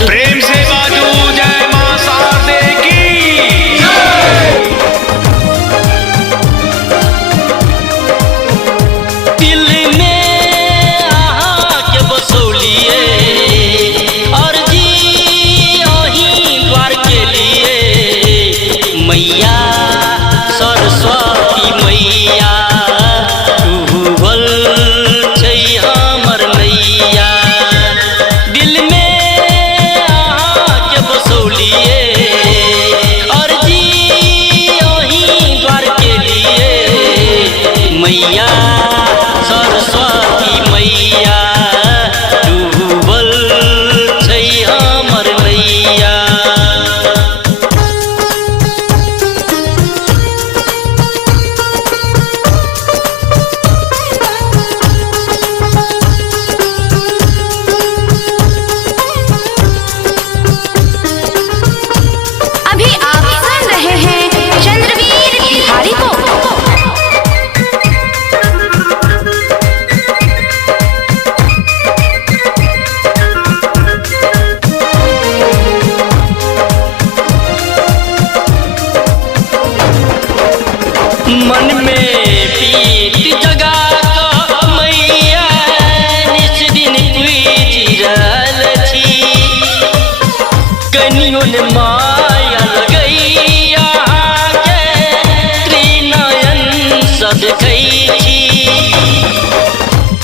प्रेम से बाजू जय मां शारदे की। दिल में आके बसौलिए और जी वहीं द्वार के लिए मैया सरस्वती मैया डूबल छै हमर नैया। दिल में आके बसौलिए और जी वहीं द्वार के लिए मैया सरस्वती मैया डूबल छै हमर नैया। अभी आप सुन रहे हैं चंद्रवीर बिहारी को। मन में प्रीत जगा कऽ मैया निस दिन पूजि रहल छी। कनियो ने माया लगई अहाँके त्रिनयन सँ देखै छी।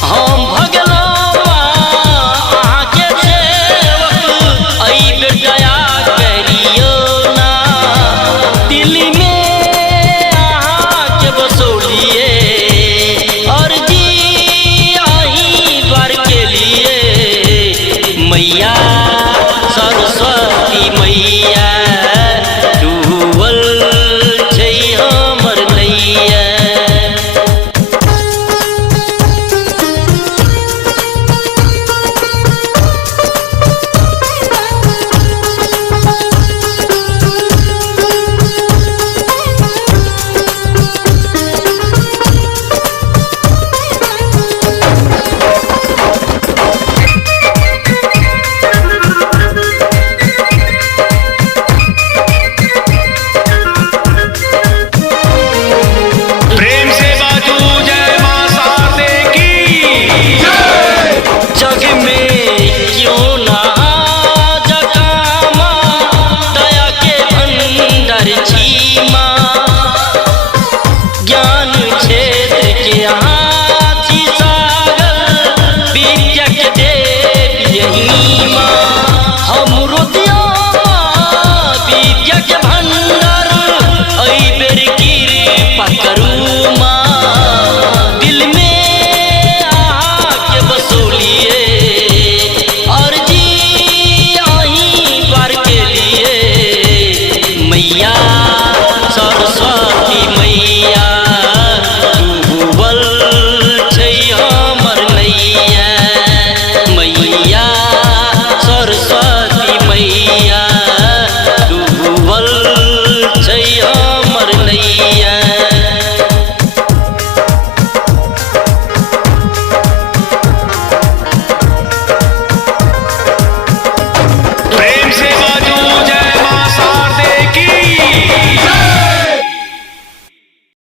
हम भगलहुँ अहाँके सेवक एहि बेर दया करियौ ना। दिल में आके बसौलिए और जी अहीं द्वार के लिए मैया सरस्वती